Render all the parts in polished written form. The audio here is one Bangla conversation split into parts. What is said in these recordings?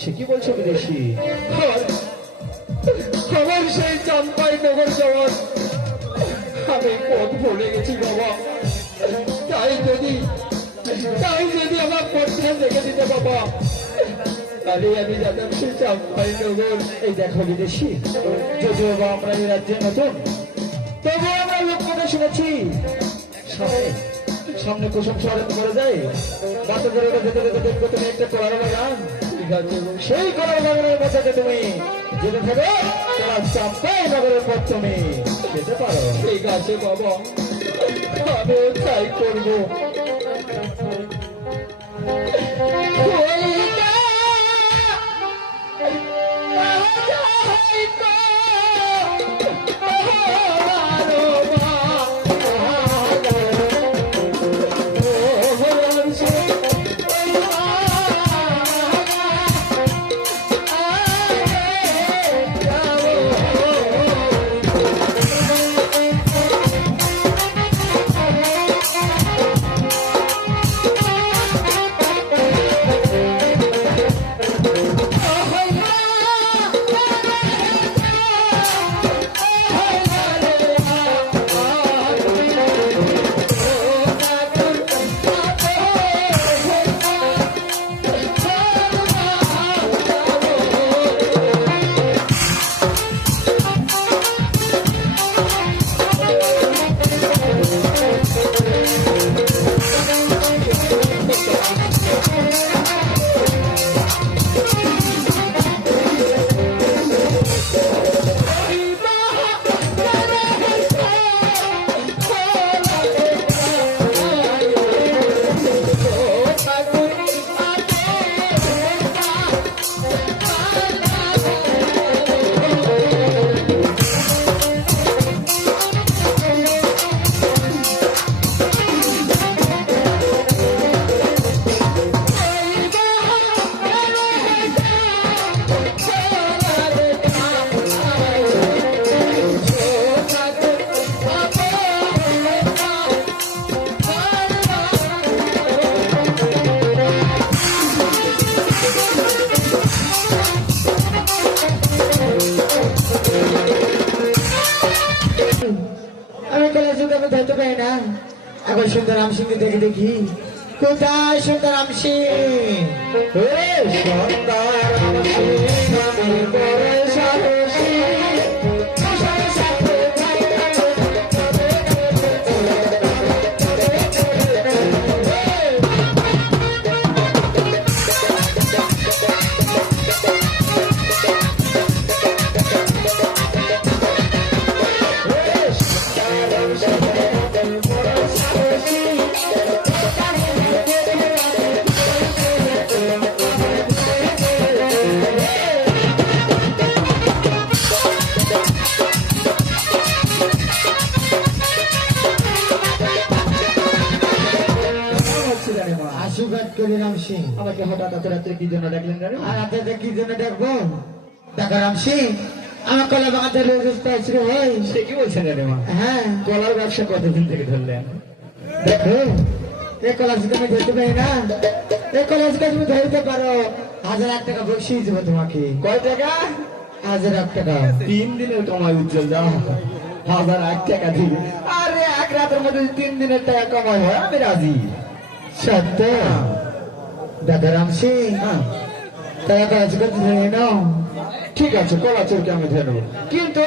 সে কি বলছো বিদেশি? আমার সেই চাম্পাই নগর যাওয়ার আমি পথ ভুলে গেছি বাবা। তাই যদি আমার পথটা দেখে দিতে বাবা, তাহলে আমি যেতাম সেই চাম্পাই নগর। এই দেখো বিদেশি, যদিও বাবা আমরা এই রাজ্যে নতুন, তবু আমরা লোক কথা শুনেছি সামনে কুসুম শহরে করে যায় বাচ্চাদের যেতে যেতে দেখবো তুমি একটা কলার বাগান, ঠিক আছে, এবং সেই কলার বাগানের মধ্যে তুমি যেতে থাকো, তোমার চাম্পাই নগরের পথ তুমি যেতে পারো। ঠিক আছে বাবা, আমিও তাই করবো। এখন সুন্দরাম সিং দেখে দেখি কোথায় সুন্দরাম সিং? সুন্দরাম সিং আমি বড় সাহসী আশীর্বাদ করি রাম সিং। আমাকে হঠাৎ এত রাত্রে কি জন্য ডাকলেন জানেন? আর আপনাদের কি জন্য ডাকবো? দেখো রাম সিং, আমার কলা বাগাতে রোজ পাইছিল ভাই। সে কি বলছেন জানেন মা? হ্যাঁ, কলার ব্যবসা কতদিন থেকে ধরলেন? দেখো এই কলেজ তুমি ধরতে পারি না, এই কলেজকে তুমি ধরতে পারো 1000 টাকা বসিয়ে দেবো তোমাকে। কয় টাকা? 1000 টাকা। 3 দিনের কামাই উজ্জ্বল যাও 1001 টাকা দিবে। আরে এক রাতের মধ্যে 3 দিনের টাকা কামাই হয় আমি রাজি। সত্য? দাদা রাম সিং, তারা কাজ করতে ধরে নাও। ঠিক আছে কলা চোরকে আমি ধরে নেবো, কিন্তু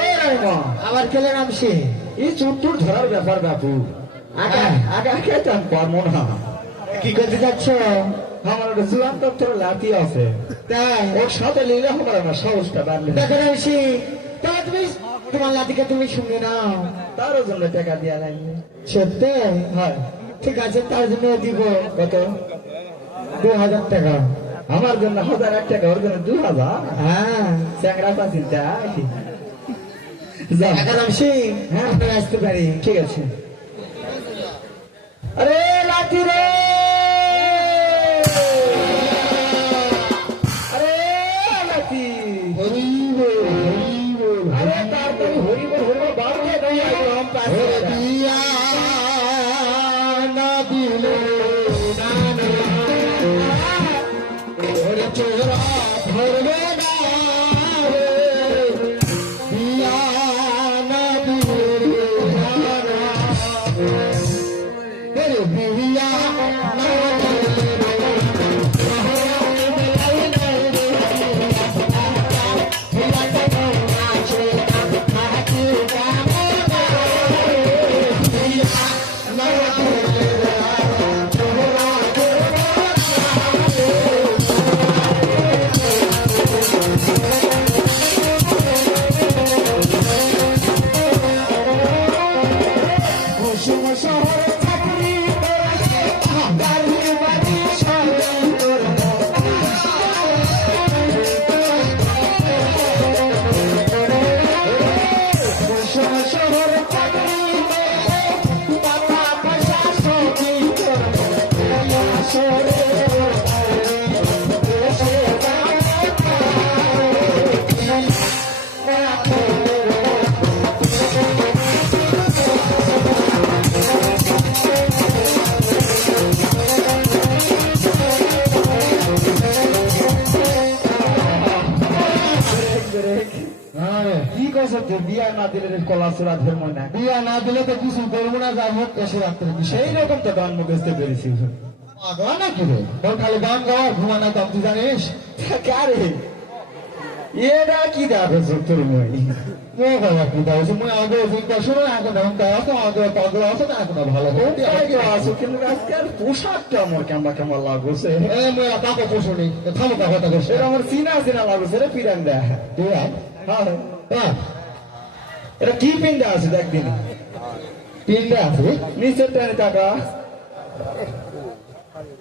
মা আবার কেলে রাম সিং? এই চোর টোর ধরার ব্যাপার বাপু আগে আগে আগে তো আমি পারবো না। কি করতে যাচ্ছ? আমার একটা জুয়ান তত্ত্বের লাঠি আছে, তাই ওর সাথে নিলে আমার আমার সাহসটা বাড়লে। দেখো রাম সিং, তাহলে তুমি তোমার লাঠিকে তুমি শুনে নাও। তারও জন্য টাকা দেওয়া লাগবে। সত্যি? হয় ঠিক আছে, তার জন্য দিব কত? 2000 টাকা। আমার জন্য 1001 টাকা, ওর জন্য 2000। হ্যাঁ, চ্যাংরা পাচ্ছি তাই দেখো রাম সিং, হ্যাঁ আমরা আসতে পারি। ঠিক আছে। আরে লাঠি রে, আরে লাঠি, আরে তাড়াতাড়ি হরিবল হরিবল বাড়বে নাই আম পাশে দিয়া না দিলে না না, ওরে চোরা ধরবে না রে, দিয়া না দিলে না না, ওরে দিয়া না কি করছো তুই? বিয়া না দিলে কলা চোরা ধর্ম না, বিয়া না দিলে তো কিছু করবো না, যাবো এসে রাত্রে সেই রকম তো গান মুখস্থ পেরেছি। গান নাকি রে? তোর খালি গান গাওয়ার ঘুমানা দাম তুই জানিস? কারে এটা কি দেখো তোর মই ও বাবা কি দাও মুই আগে চিন্তা শুনো, এখন এখন আছে আগে পাগল আছে না, এখন ভালো আছো, কিন্তু আজকাল পোশাকটা আমার কেমন কেমন লাগছে। এ মুই তাকে পোষণি থামো কথা করছে এটা আমার চিনা চিনা লাগছে রে পিরান্ডা। তুই হ্যাঁ এটা কি পিন্ডা আছে দেখদিন, তিনটা আছে নিচের টানে টাকা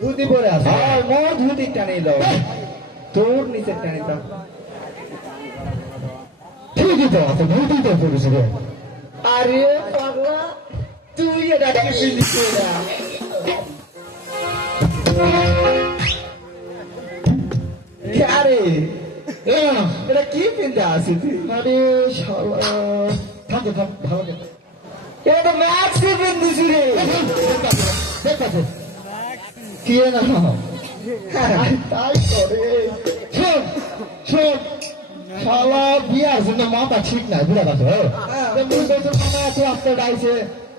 দুদি পরে আছে। আর মোর ধুতি টানে দাও, তোর নিচের টানে টাকা ঠিকই তো আছে, দুটি তো পড়েছে রে। আরে পাগলা তুই এটা কি পিন্ডিস না? আরে এটা কি পিন্ডা আছে তুই? আরে শালা থাম থাম ভালো করে এটা তো ম্যাক্সি পিন্ডিস রে। দেখতে কি না তাই করে শোন শোন, শালা বিয়ার জন্য মাথা ঠিক নাই বুড়া কথা। মামা এত রাস্তা ডাইছে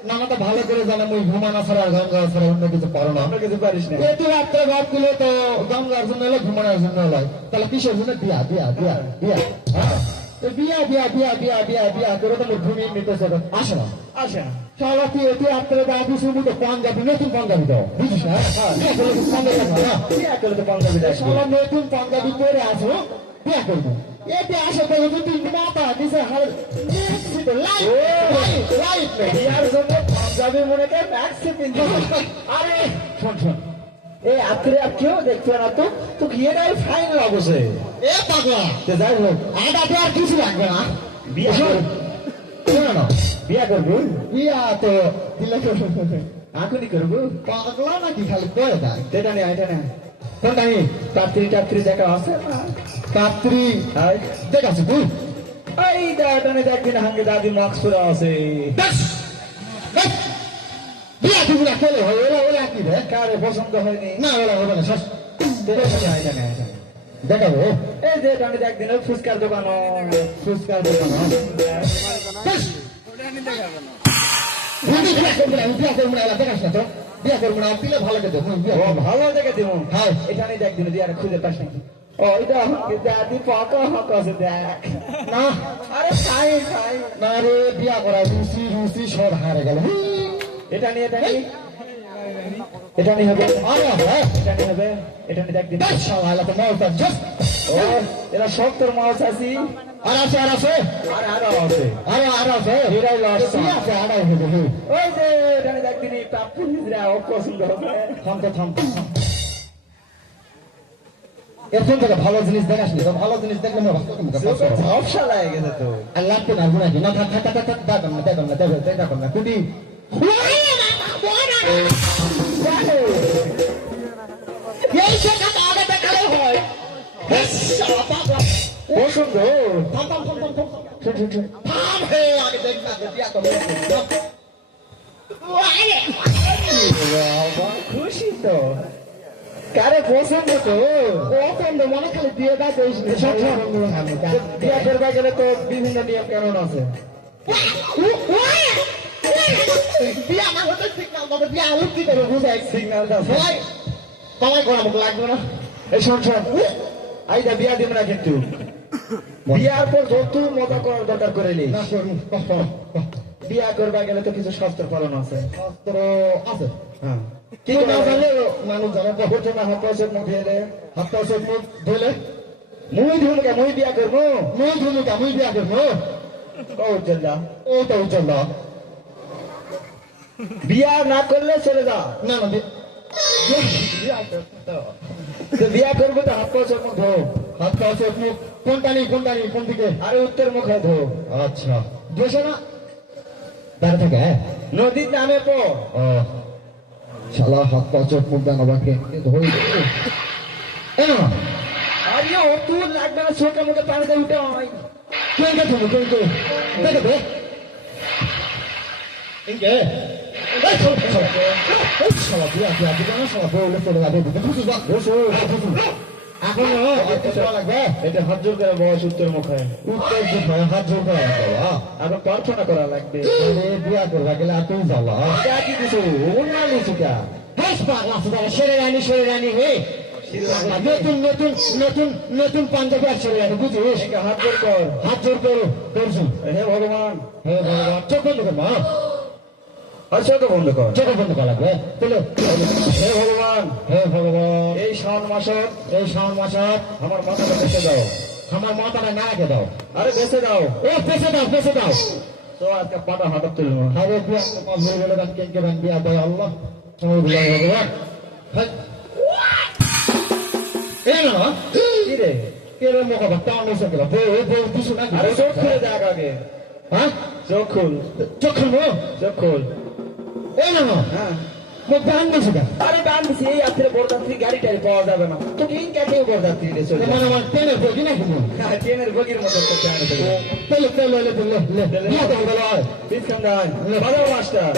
নানা তো ভালো করে জানে মুই ঘুমানো ছাড়া আর গান গাওয়া ছাড়া অন্য কিছু পারো না। আমরা কিছু পারিস না। এত রাত্রে ভাত গুলো তো গান গাওয়ার জন্য এলো, ঘুমানোর জন্য এলো, তাহলে কিসের জন্য? বিয়া বিয়া বিয়া বিয়া, হ্যাঁ বিয়া বিয়া বিয়া বিয়া বিয়া বিয়া করে তো ঘুমিয়ে নিতেছে। আসে না আসে না। শালা তুই এত রাত্রে দাবি শুধু তো পাঞ্জাবি, নতুন পাঞ্জাবি দাও, বুঝিস না? বিয়া করলে তো পাঞ্জাবি দাও না। বিয়া করলে তো পাঞ্জাবি দেয়। শালা নতুন পাঞ্জাবি পরে আসো, বিয়া করবো। এতে আসে তো তুই মাথা দিছে হাল লাইট বিয়ার জন্য পাঞ্জাবি মনে করে ম্যাক্সে পিনতে হবে। আরে শোন শোন, এই আত্রে আর কেউ দেখবে না তো, তো গিয়ে গায়ে ফাইন লাগছে। এ পাগলা তো যাই হোক, আদাতে আর কিছু লাগবে না। বিয়া শোন, শোনো না, বিয়া করবো, বিয়া তো দিলে এখনই করবো। পাগলা নাকি খালি করে দেয়? এটা নেই, এটা নেই। কোনটা আমি পাত্রী টাত্রী দেখা আছে না? কাত্রি দেখাচ্ছি তুই এই দাদানে একদিন হাঙ্গে দাদি মাস্ক পরে আছে। বিয়া তুমি না খেলে হয়, ওরা ওরা কি রে? কারে পছন্দ হয়নি? না ওরা হবে না, শেষ এটা নেই। দেখাবো। এই যে দাঁড়িয়ে একদিন ওই ফুচকার দোকান, ফুচকার দোকান বিয়া করবো না, দেখাস না তো, বিয়া করবো না, দিলে ভালো খেতে বিয়া ও ভালো দেখে দিব। হ্যাঁ। এটা নিয়ে একদিন দিয়ে আর খুঁজে পাস নাকি? ও এটা দাদি পাকা হক আছে দেখ না। আরে খাই খাই না রে, বিয়া করা রুচি রুচি সব হারে গেল। এটা নিয়ে এটা নিয়ে এটা নিয়ে হবে, আরে হ্যাঁ, এটা নিয়ে হবে, এটা নিয়ে একদিন। শালা তো মালটা জাস্ট। ও এরা সব তোর মাছ আছি। আর আছে আর আছে আরে আরো আছে, আরে আর আছে এরাই লস। আছে আড়াই হবে। ওই যে এটা নিয়ে একদিন পাপ্পু নিজরা ও পছন্দ হবে। থামতে থামতে এরকম থেকে ভালো জিনিস দেখাস নি, ভালো জিনিস দেখলে আমার ঝপসা লাগে গেছে তো। আর লাগবে না গুণা কি না, থাক থাক থাক থাক, দেখো না দেখো না দেখো দেখো না কুটি এই জায়গাটা আগে দেখালে হয়। পছন্দ থাম থাম থাম থাম থাম থাম, হে আগে দেখ না বিয়া করবে। বাবা খুশি তো, কারে পছন্দ তো পছন্দ মনে খালি দিয়ে দেয় বিয়া করবা গেলে তো বিভিন্ন নিয়ম কানুন আছে। বিয়া না হতে সিগনাল তবে বিয়া আলু কি করে বুঝাই সিগন্যাল দাও। ভাই তোমায় করা মুখ লাগবে না। এই শোন শোন, আইদা বিয়া দিব না কিন্তু বিয়ার পর যত মজা করার দরকার করে নিস। না করুন বিয়া করবা গেলে তো কিছু শাস্ত্র পালন আছে। শাস্ত্র আছে, হ্যাঁ, কি না জানলে মানুষ জানে তো। প্রথমে হাত পাশে মুখ ধুয়ে হাত পা চোখ মুখ ধুলে মুই ধুমকে মুই বিয়া করবো। মুখ ধুলুক আমি বিয়া করবো। কৌচল যা, ও তো উজ্জ্বল না বিয়া না করলে চলে যা। না না তো বিয়া করবো তো হাত পাশে মুখ ধো, হাত পা চোখ মুখ কোনটা নেই কোন দিকে? আরে উত্তর মুখে ধো। আচ্ছা দেশে না দাঁড়িয়ে থাকে। হ্যাঁ নদীর নামে পর ও শালা হাত পা চোখ মুখ দাঁড়াবাকে ধরে এ না আরে ও তুই লাগবে না, চোখে মুখে পানিতে উঠে হয়। কেন তুমি কিন্তু দেখে দে ইনকে এই শালা বিয়া বিয়া বিয়া না শালা বলে চলে যাবে বুঝছিস বা বসো এখন লাগবে। এটা হাত জোর করে বয়স উত্তর মুখে, উত্তর দিকে হাত জোর করে বাবা। এখন প্রার্থনা করা লাগবে। আরে বিয়া করবা গেলে আর তুই জ্বালা যা কি দিছো ওনা লিখুকা হেস পাগলা সুদা সেরে রানী হে নতুন নতুন নতুন নতুন পাঞ্জাবি আর সেরে রানী বুঝিস। হাত জোর কর, হাত জোর করো করছি। হে ভগবান, হে ভগবান চোখ বন্ধ কর মা, আর চোখ বন্ধ কর। চোখ বন্ধ করা লাগবে চলো। হে ভগবান, হে ভগবান এই শ্রাবণ মাসত এই শ্রাবণ মাসত আমার মাথাটা বেঁচে দাও। আমার মাথাটা না রেখে দাও। আরে বেঁচে দাও ও পেছে দাও পেছে দাও। তো আজকে পাটা হাতত তুলবো। আরে বিয়া তোমার ভুলে গেলে গান কেন কেন বিয়া দেয় আল্লাহ তোমার ভুলে ভগবান। এ না কি রে, কেন মুখ ভাবতে অনেক গেল কিছু না। আরে চোখ খুলে দেখ আগে, হ্যাঁ চোখ খুল, চোখ খুলবো। চোখ খুল। এই না হ্যাঁ মুখ বান দিছি কেন? আরে বান্ধছি এই রাত্রে বরযাত্রী গাড়ি টাড়ি পাওয়া যাবে না, তো কি কাটে বরযাত্রী রে চলে মানে আমার ট্রেনের বই কিনা কিনবো। ট্রেনের বগির মতো করতে আনে তো তেলে তেলে তেলে বিয়া তো গেল হয়। বিস্কান দান বাজাও মাস্টার।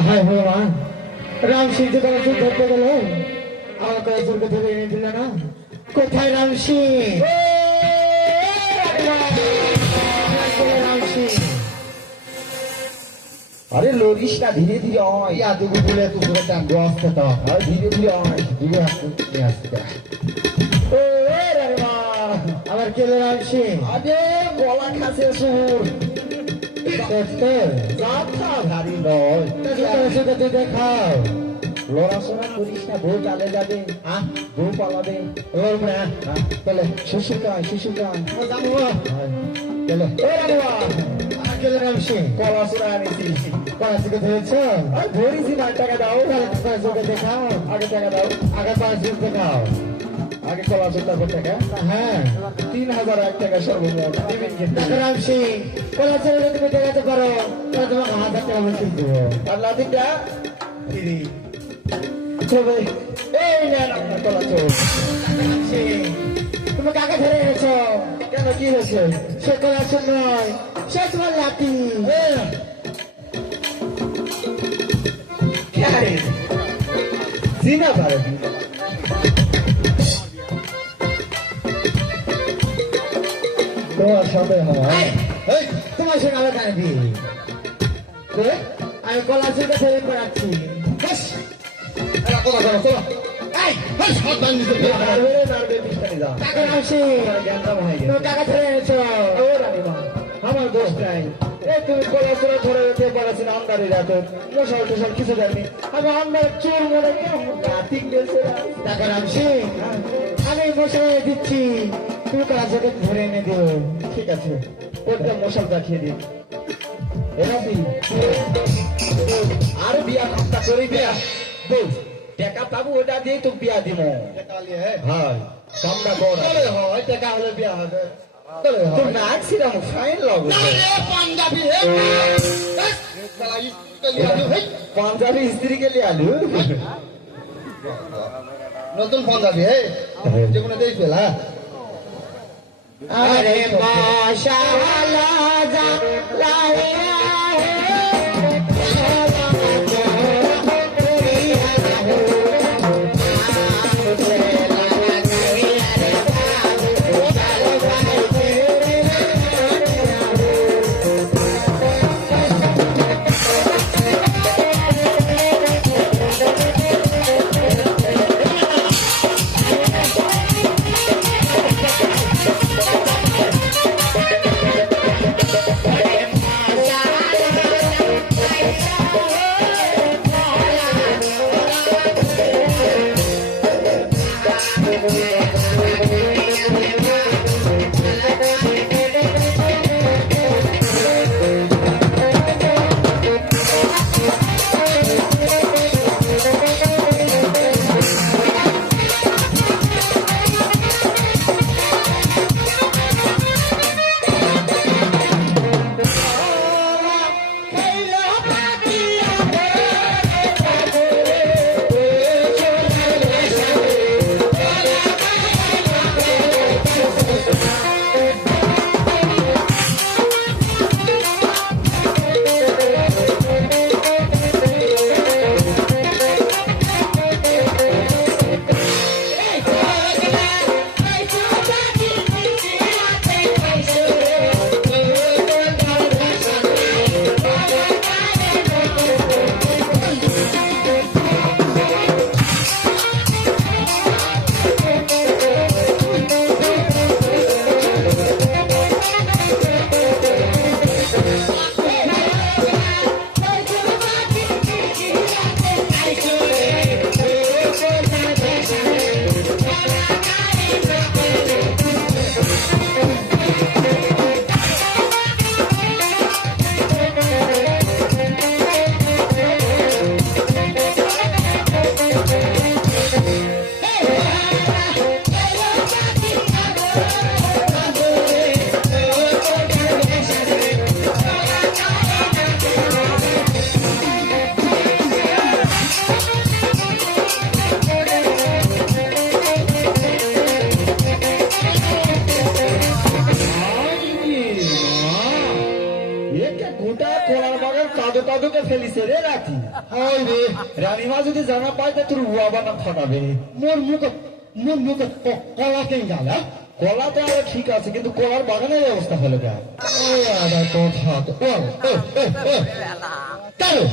হায় ভগবান, রাম সিং যে তোমার চোখ ধরতে গেল, আমার কয়েকজনকে ধরে এনে দিল না। কোথায় রাম সিং? রাম সিং আরে লড়িস না, ধীরে ধীরে হয়। ইয়া দেবো বলে এত জোরে টান দেওয়া আসতে তো আর ধীরে ধীরে হয়। ধীরে আসতে নিয়ে আসতে দে। ও রামা, আবার কেলে রাম সিং? আরে গলা খাসে সুর, যাত্রা ভারী নয়। তুই দেখাও। লড়াশোনা করিস না, বউ চালে যাবে, বউ পালাবে। চলে শিশুকায় যাবো চলে কেলে রাম সিং? পড়াশোনা আনেছি, পাঁচকে ধরেছ? আর ধরেছি না। টাকা দাও, পাঁচকে দেখাও। আগে টাকা দাও, আগে 5 দিন দেখাও। আগে পড়াশোনা তারপর টাকা। হ্যাঁ 3001 টাকা সর্বমোট দিবেন কিন্তু। রাম সিং পড়াশোনা যদি তুমি দেখাতে পারো তাহলে তোমাকে 1000 টাকা বেশি দেবো। আর লাঠিটা ফিরি তবে এই নেন আপনার পড়াশোনা। রাম সিং তুমি কাকে ধরে এনেছো? কেন, কি হয়েছে? সে পড়াশোনা নয়, সে তোমার লাঠি। জিনা পারে তোমার সাথে হয়। এই, তোমার সঙ্গে আমার কানে দিই। আমি কলা চুলকে ধরে পড়াচ্ছি। টাকা রাম সিং তুমি টাকা ধরে এনেছো? আমার দোষ নাই। এই তুমি পড়াশোনা ধরে রেখে পড়াশোনা আমদানি রাখো, মশাল টশাল কিছু জানি। আমি আমার চোর মনে ঠিক গেছে। টাকা রাম সিং আমি মশাই দিচ্ছি, তুমি কলা চুলকে ধরে এনে দিও। ঠিক আছে, ওটা মশাল রাখিয়ে দিন। এরাবি আর বিয়া খাতা করে বিয়া বউ টাকা পাবো, ওটা দিয়ে তো বিয়া দিব। হ্যাঁ সামনা বড় হয়, টাকা হলে বিয়া হবে। তোর নাক ছিলাম ফাইন লাগবে। পাঞ্জাবি স্ত্রীকে লিয়ে আলু নতুন পাঞ্জাবি যেগুলো দেই পেলা। আরে মাশাআল্লাহ যা লাইয়া রাতি হয় রে রানীমা যদি জানা পায় তা তোর হুয়া বানাম ফাটাবে মোর মুখে কলা কেন গেল কলা তো আরো ঠিক আছে কিন্তু কলার বাগানের অবস্থা হলো গা ওই আবার কথা তো ও কালো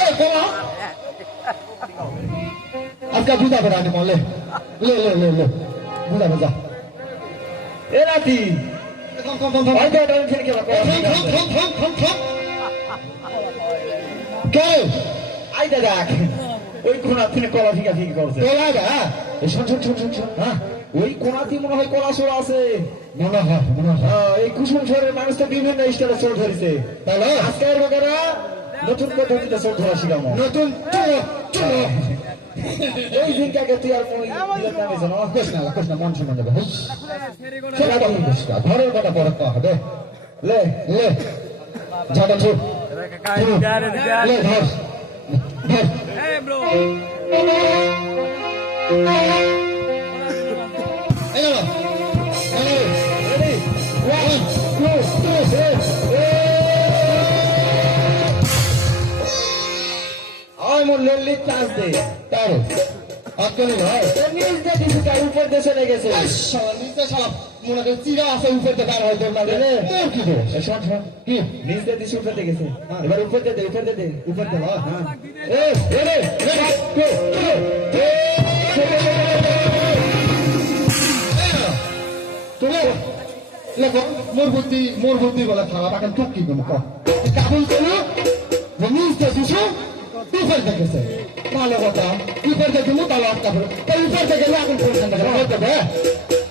এই কলা আজকে বুঝাবে রানী মলে লে বুঝাবে যা এ রাতি হয়তো এটা ছেলে খেলা কে আইদা দেখ ওই কোনা থেকে কলা ঠিক আছে কি করছে কলা গা শোন হ্যাঁ ওই কোনাতে মনে হয় কলা সোড়া আছে মনে হয় এই কুসুম শহরের মানুষ তো বিভিন্ন স্টাইলে চোর ধরেছে তাহলে আজকের লোকেরা নতুন পদ্ধতিতে চোর ধরা শিখামো নতুন চলো ওই দিনটাকে তুই আর মই দিলেন না বেশ না কোশ না মন শুনে দেবে ঘরের কথা পরে কওয়া হবে লে ঝাড়া ছুট লে ধর রেডি আয় মোর লল্লি চান্স দে তার আজকাল ভাই তোর নিজ দে দিছি কাই উপর দেশে চলে গেছে শালা নিচে শালা মনে করে চিরা আছে উপর থেকে আর হয়তো না রে মোর কি দোষ শোন কি নিজ দে দিছি উপর থেকে গেছে এবার উপর দে উপর দে উপর থেকে হ্যাঁ তুমি লেখো মোর বুদ্ধি বলে খারাপ এখন তুক কি কোনো কাবুল করো নিউজটা দিছো উপর দেখেছে ভালো কথা উপর দেখে মো তাহলে আটকা পড়ো তাই উপর থেকে এখন পড়ছেন দেখে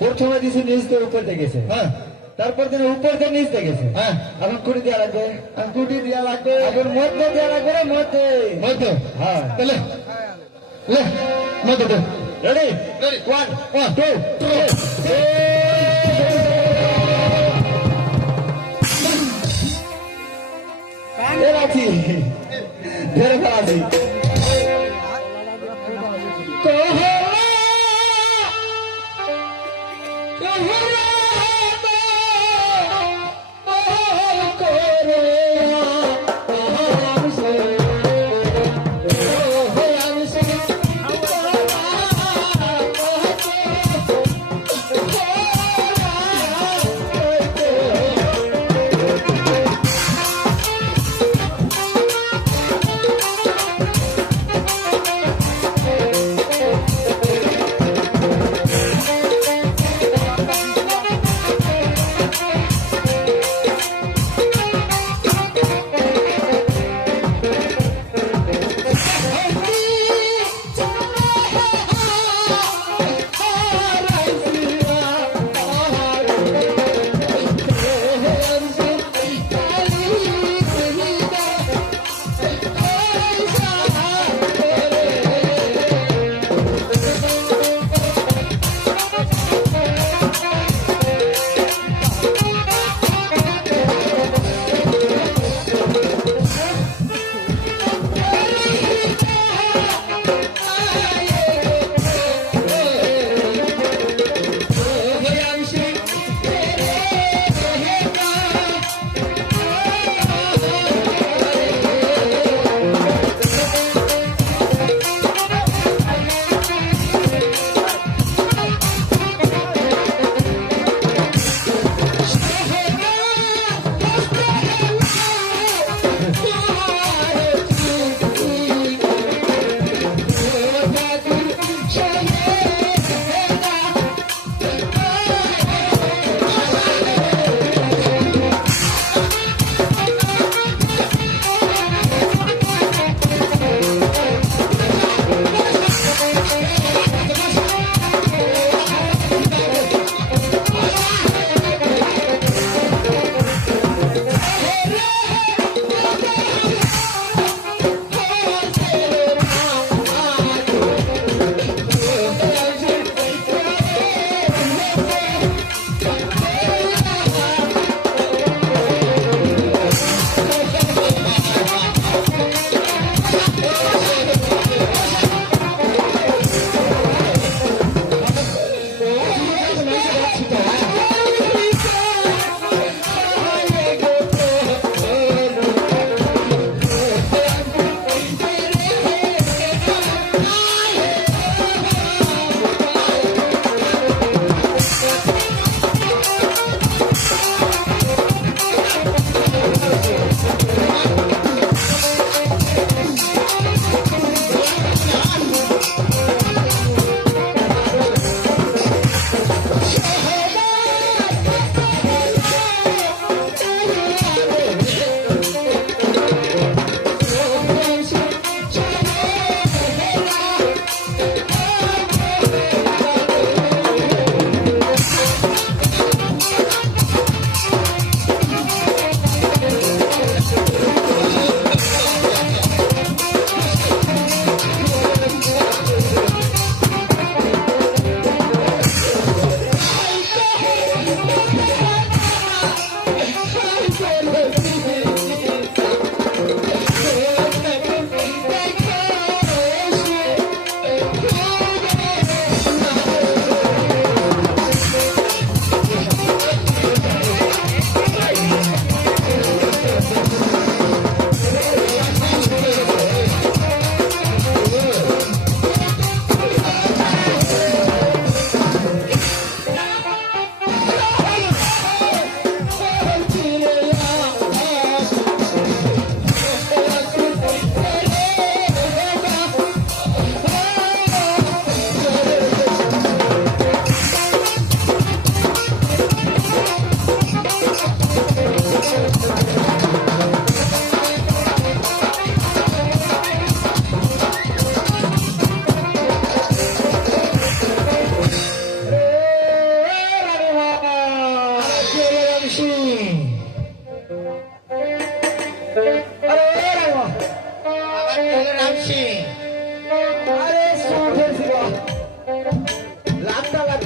প্রথমে দিছি নিজ দে উপর থেকে গেছে হ্যাঁ তারপর দিন উপর দিয়ে নিচ দেখেছে হ্যাঁ এখন কুড়ি দেওয়া লাগবে গুটি দিয়া লাগবে এখন মধ্যে দেওয়া লাগবে রে মধ্যে মধ্যে হ্যাঁ তাহলে লে মধ্যে দে রেডি Ready. 1 2 3 রাখি ধরে ফেলাছি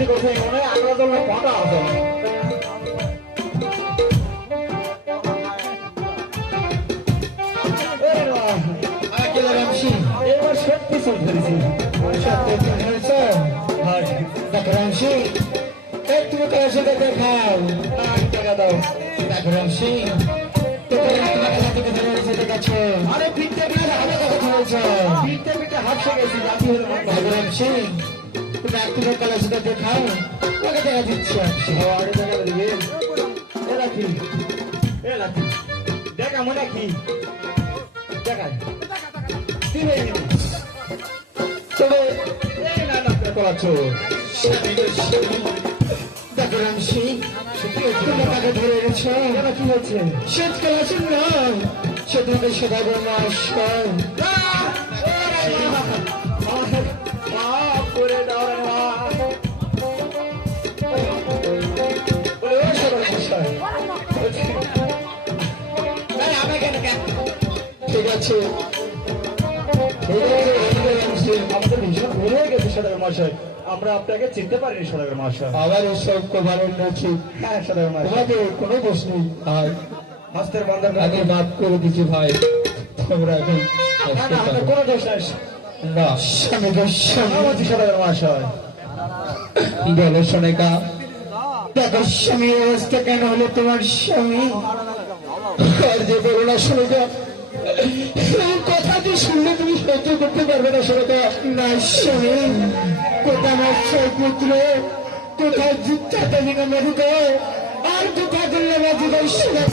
বেশি করছে মনে হয় আমরা জন্য পাটা আছে এবার সত্যি চল ধরেছি রামসি একটু কলাশিটা দেখাও টাকা দাও রামসি আরে পিঠতে পিঠে হাতে কথা বলছো পিঠতে পিঠে হাসে গেছি জাতি হলো রামসি তুমি একটু কলাশিটা দেখাও ওকে দেখা দিচ্ছি আরে দেখা দিবি এ লাঠি দেখা মনে কি দেখাই দিবে তবে এই না না করাচ্ছ দেখো রামসি তুমি তাকে ধরে গেছ কি হচ্ছে শীত কলাশির নয় সে তোমাকে সদাগর মাস মাফ করে দাও রে মা ঠিক আছে আমাদের ভীষণ ভুল হয়ে গেছে সদাগর মশাই আমরা আপনাকে চিনতে পারিনি সদাগর মশাই আবার এসব কভারের নথি হ্যাঁ সদাগর মশাই তোমাকে কোনো দোষ নেই ভাই মাস্টার বান্দার আগে মাফ করে দিচ্ছি ভাই তোমরা এখন না না আমাদের কোনো দোষ নাই না স্বামী গো স্বামী আমাদের সদাগর মশাই বলো সোনেকা দেখো স্বামীর অবস্থা কেন হলো তোমার স্বামী আর যে বলো না সোনেকা এই কথা যে শুনলে তুমি সহ্য করতে পারবে না সোনেকা না স্বামী কোথায় আমার ছয় পুত্র কোথায় যুদ্ধ মেরুকে আর কোথায় করলে